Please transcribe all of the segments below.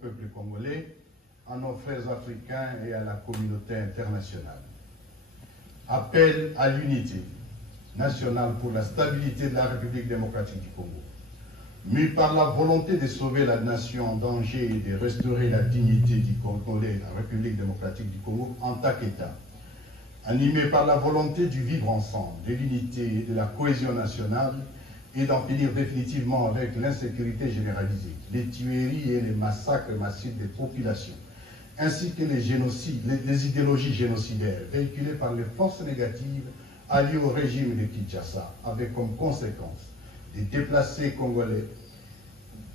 peuple congolais, à nos frères africains et à la communauté internationale. Appel à l'unité nationale pour la stabilité de la République démocratique du Congo. Mû par la volonté de sauver la nation en danger et de restaurer la dignité du Congolais, la République démocratique du Congo en tant qu'État. Animé par la volonté du vivre ensemble, de l'unité et de la cohésion nationale, et d'en finir définitivement avec l'insécurité généralisée, les tueries et les massacres massifs des populations, ainsi que les génocides, les idéologies génocidaires véhiculées par les forces négatives alliées au régime de Kinshasa, avec comme conséquence des déplacés congolais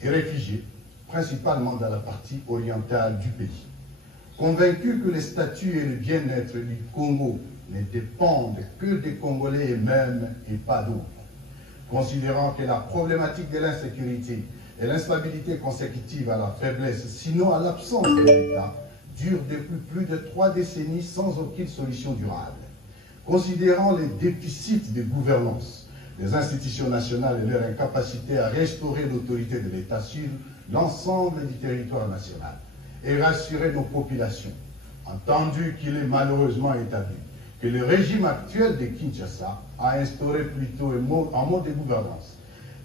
et réfugiés, principalement dans la partie orientale du pays. Convaincus que les statuts et le bien-être du Congo ne dépendent que des Congolais eux-mêmes et pas d'autres, considérant que la problématique de l'insécurité et l'instabilité consécutive à la faiblesse, sinon à l'absence de l'État, dure depuis plus de 3 décennies sans aucune solution durable. Considérant les déficits de gouvernance des institutions nationales et leur incapacité à restaurer l'autorité de l'État sur l'ensemble du territoire national et rassurer nos populations, entendu qu'il est malheureusement établi que le régime actuel de Kinshasa a instauré plutôt un mode de gouvernance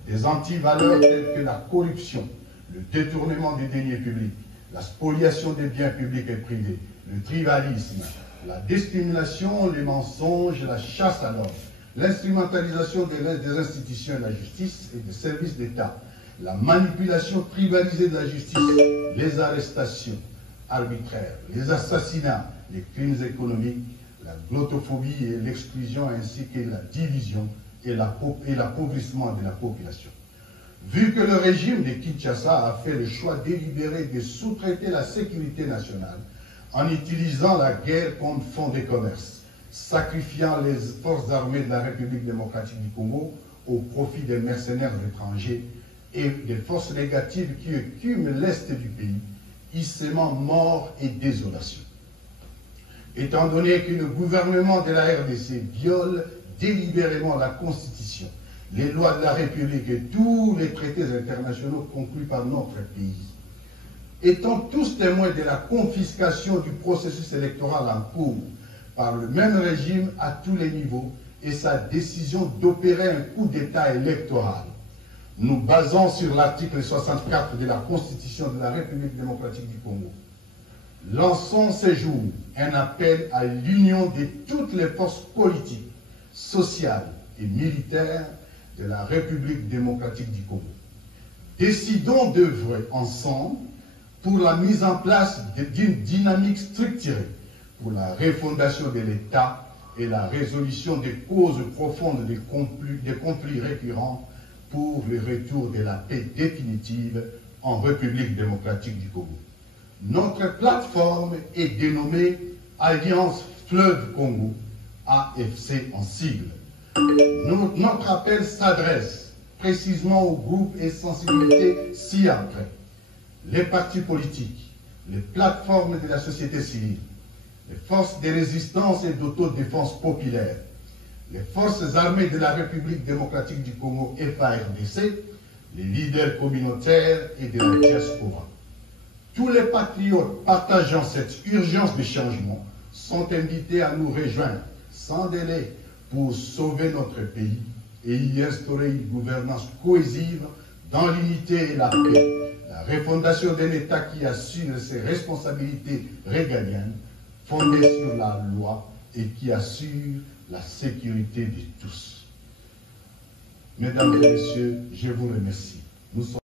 des antivaleurs telles que la corruption, le détournement des deniers publics, la spoliation des biens publics et privés, le tribalisme, la discrimination, les mensonges, la chasse à l'homme, l'instrumentalisation des institutions et de la justice et des services d'État, la manipulation tribalisée de la justice, les arrestations arbitraires, les assassinats, les crimes économiques, la glottophobie et l'exclusion ainsi que la division et l'appauvrissement de la population. Vu que le régime de Kinshasa a fait le choix délibéré de sous-traiter la sécurité nationale en utilisant la guerre comme fonds de commerce, sacrifiant les forces armées de la République démocratique du Congo au profit des mercenaires étrangers et des forces négatives qui écument l'est du pays, y sèmant mort et désolation. Étant donné que le gouvernement de la RDC viole délibérément la Constitution, les lois de la République et tous les traités internationaux conclus par notre pays, étant tous témoins de la confiscation du processus électoral en cours par le même régime à tous les niveaux et sa décision d'opérer un coup d'État électoral, nous basons sur l'article 64 de la Constitution de la République démocratique du Congo. Lançons ce jour un appel à l'union de toutes les forces politiques, sociales et militaires de la République démocratique du Congo. Décidons d'œuvrer ensemble pour la mise en place d'une dynamique structurée pour la refondation de l'État et la résolution des causes profondes des conflits récurrents pour le retour de la paix définitive en République démocratique du Congo. Notre plateforme est dénommée Alliance Fleuve Congo, AFC en sigle. Notre appel s'adresse précisément aux groupes et sensibilités ci-après: les partis politiques, les plateformes de la société civile, les forces de résistance et d'autodéfense populaire, les forces armées de la République démocratique du Congo FARDC, les leaders communautaires et de la diaspora. Tous les patriotes partageant cette urgence de changement sont invités à nous rejoindre sans délai pour sauver notre pays et y instaurer une gouvernance cohésive dans l'unité et la paix, la refondation d'un État qui assume ses responsabilités régaliennes fondées sur la loi et qui assure la sécurité de tous. Mesdames et messieurs, je vous remercie. Nous sommes